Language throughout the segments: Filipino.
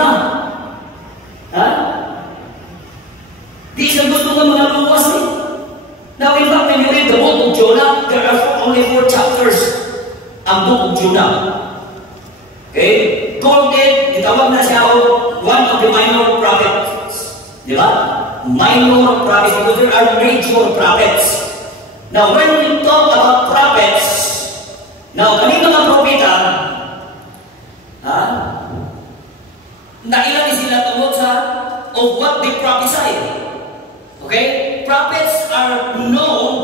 Jonah. Ha? Di siya gusto ng mga luwas eh. Now, in fact, when you read the book of Jonah, there are only 4 chapters ang book of Jonah. Okay? Called it, itawag na siya one of the minor prophets. Di ba? Minor prophets, because there are major prophets. Now, when we talk about prophets, now, kami mga propeta, nailan sila tungkol sa of what they prophesy. Okay? Prophets are known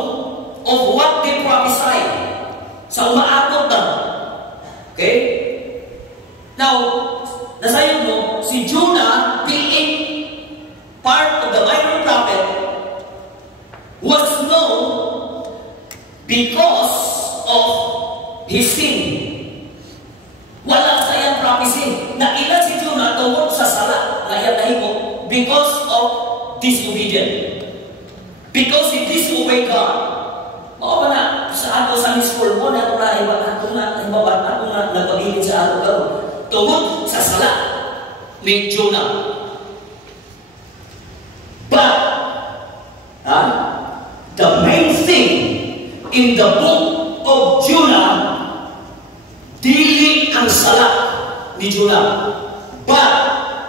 of what they prophesy. Sa umaakot na. Okay? Now, nasayon mo, si Jonah, being part of the minor prophet, was known because of his sin. Wala sa iyang prophecy. Nailan si Jonah tungkol sa sala na iyang nahimo because of disobedience. Because he disobeyed God. Oo ba na, sa ato sa school mo, na ito na nagpabilin sa ato ka. Tungkol sa sala ni Jonah. But, the main thing in the book of Jonah, dili ang sala ni Jonah, but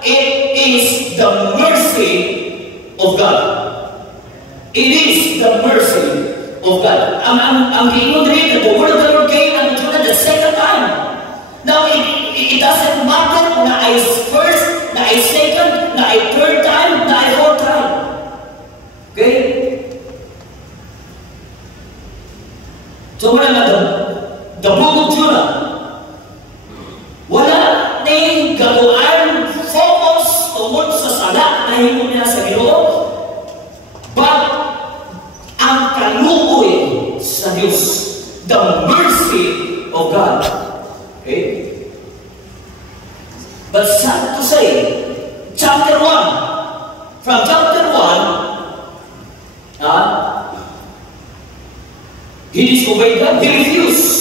it is the mercy of God. It is the mercy of God. Ang giingon rin, the word of the Lord came unto Jonah the second time. Now, it doesn't matter na ay first, na ay second, na ay third time, na ay fourth time. Okay? So, wala na the book of Jonah. Wala ning galuan focus tungkol sa sala na himo niya sa Ginoo, but ang kaluoy sa Diyos, the mercy of God. Okay? But sad to say, chapter 1, from chapter 1, he disobeyed God, he refused.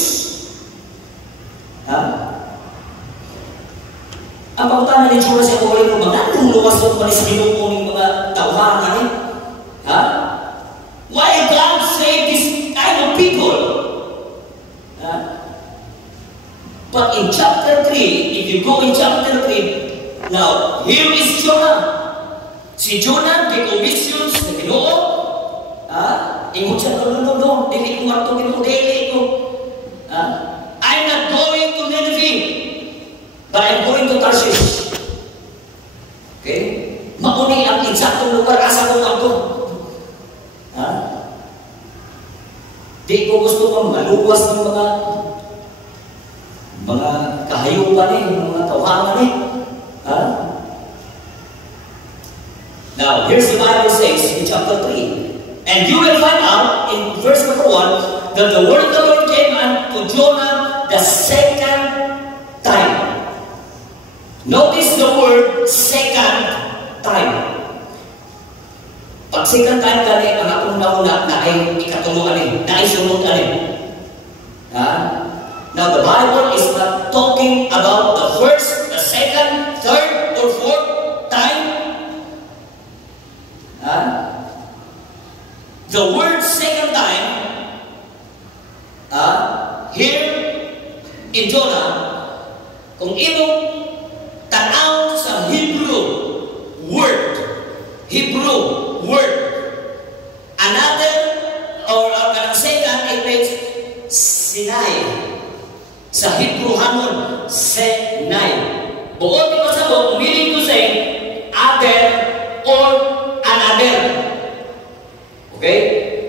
Ang pagkutana ni Jonah siya kung wala mga luwas doon pa sa Ginoo ng mga tauhan na rin. Why God saved this kind of people? But in chapter 3, if you go in chapter 3, now, here is Jonah. Si Jonah, gikomisyon sa Ginoo. Ingon siya, no, dili ko marto Ginoo, dili ko. I'm not going to Nineveh, but I'm going to Tarshish. Okay? Mauni ang eksaktong lugar asa ko ako. Di ko gusto kong maluwas ng mga kahayupan mga tawhangan Now, here's the Bible says in chapter 3. And you will find out in verse number 1 that the word of the Lord came unto Jonah the second time. Notice the word second time. Pag second time gani, ang akong nauna na ay ikatulungan na ay sunod Now the Bible is not talking about the first, the second, third, or fourth time. The word second time here in Jonah, kung imong tanaw sa Hebrew word, another or kanang second, it means Sinai. Sa Hebrew hamon, Sinai. Bukod ito sa book, meaning to say other or another. Okay?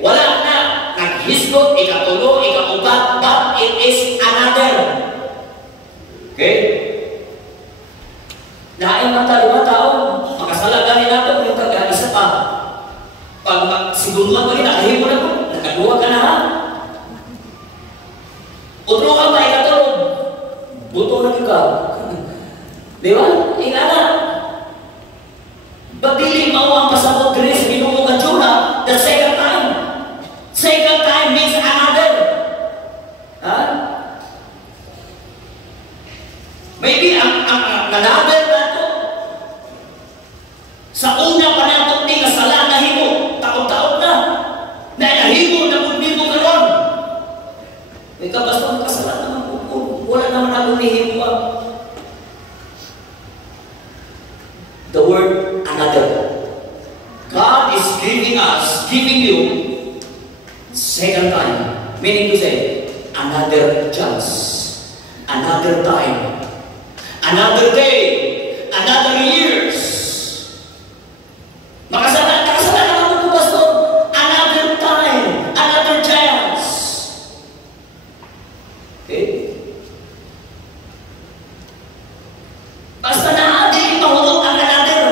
Wala na naghisgot, ikatulo, ikaupat, but it is another. Okay? Dahil mga tao, makasalagan natin yung isa pa. Pag siguro lang nakahimo na po, nakaduwa ka na Utro ka ba, ikatulog? Buto na ka. Di ba? Ingana. Badili mo ang pasabot rin sa Ginoo nga Jonah the second time. Second time means another. Maybe ang another na ito, another. God is giving you second time. Meaning to say, another chance, another time, another day, another years. Nakasalanan mo po, Pastor, another time, another chance. Okay? Basta na ating mahulog ang another.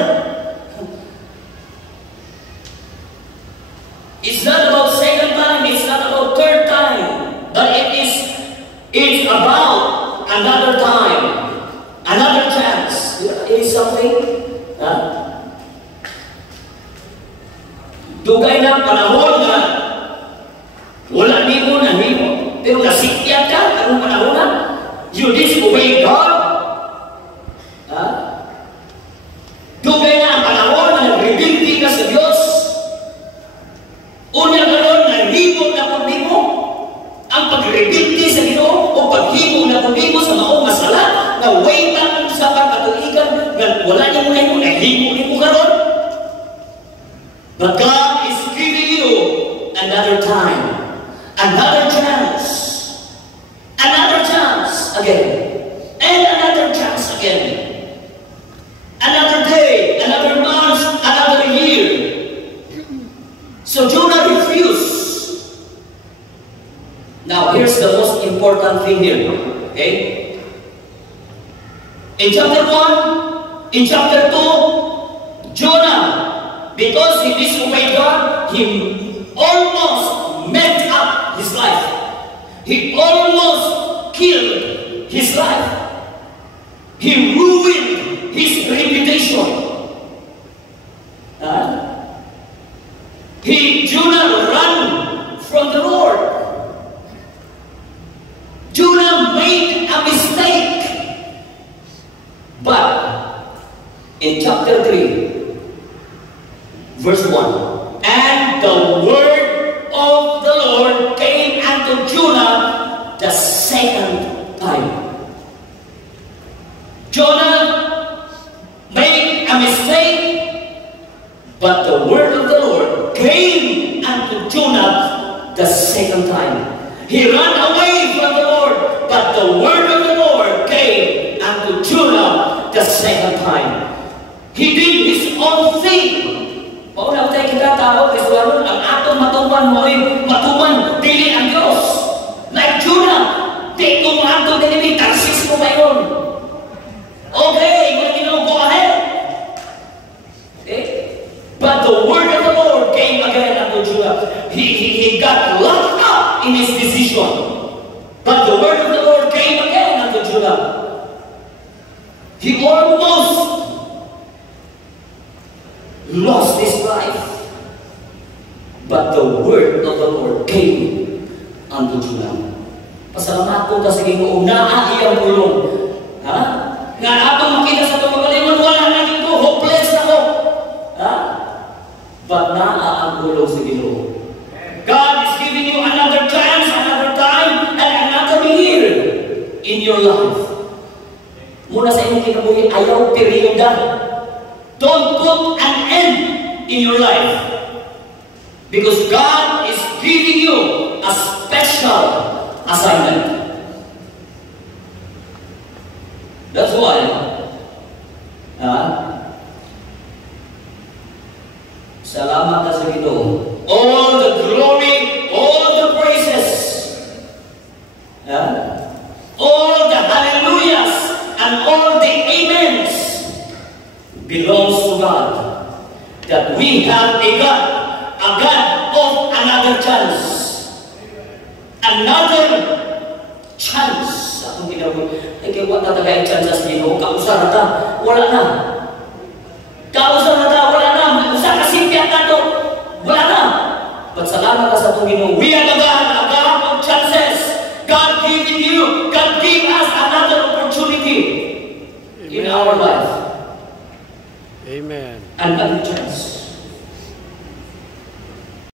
It's not about second time, it's not about third time, but it's about another time, another chance. It is something, dugay na panahon na wala nimo na nimo, pero nasikyan ka, anong panahon na? You disobey God. Dugay na ang panahon na nag-rebelde ka sa Diyos. Una karon na himo na pud nimo ang pag-rebelde sa Ginoo o paghimo na pud nimo sa maong masala na way ta sa pagkatuigan nga wala nimo na himo nimo karon. But God is giving you another time, another chance again, and another chance again. Another day, another month, another year. So Jonah refused. Now here's the most important thing here. Okay? In chapter 1, in chapter 2, Jonah, because he disobeyed God, he almost messed up his life. He almost killed his life. He ruined his reputation. Jonah ran from the Lord. Jonah made a mistake. But in chapter 3, verse 1, and the word of the Lord came unto Jonah the second time. Jonah made a mistake, but the word of the Lord came unto Jonah the second time. He ran away from the Lord, but the word of the Lord came unto Jonah the second time. He did his own thing. Pauna tayo kita tao, Israel, ang atong matuman mo ay matuman, dili ang Diyos. Like Jonah, di kong atong dinili, tarsis mo ngayon. Okay, go ahead. Okay? But the word of the Lord came again unto Jonah. He got locked up in his decision. But the word of the Lord came again unto Jonah. He almost lost his life. But the word of the Lord came unto Jonah. Pasalamat ko sa Ginoo, naa iyang pulong. Ha? Nga atong makita sa pagpagalingon, wala na dito, hopeless na ko. Ha? But naa ang pulong sa Ginoo. God is giving you another chance, another time, and another year in your life. Muna sa inyong kinabuhi, ayaw perioda. Don't put an end in your life. Because God is giving you a special assignment. That's why salamat ka sa Ginoo. All the glory, all the praises, all the hallelujahs, and all the amens belongs to God. That we have a God of another chance. Another chance. Akong ginawin, ay kaya wala talaga yung chance sa Ginoo. Kausara ta, wala na. Kausara ta, wala na. Usa ka simpiyan na to, wala na. But salamat ka sa itong Ginoo. We are a God of chances. God giving you, God give us another opportunity. Amen. In our life. Amen. Another chance.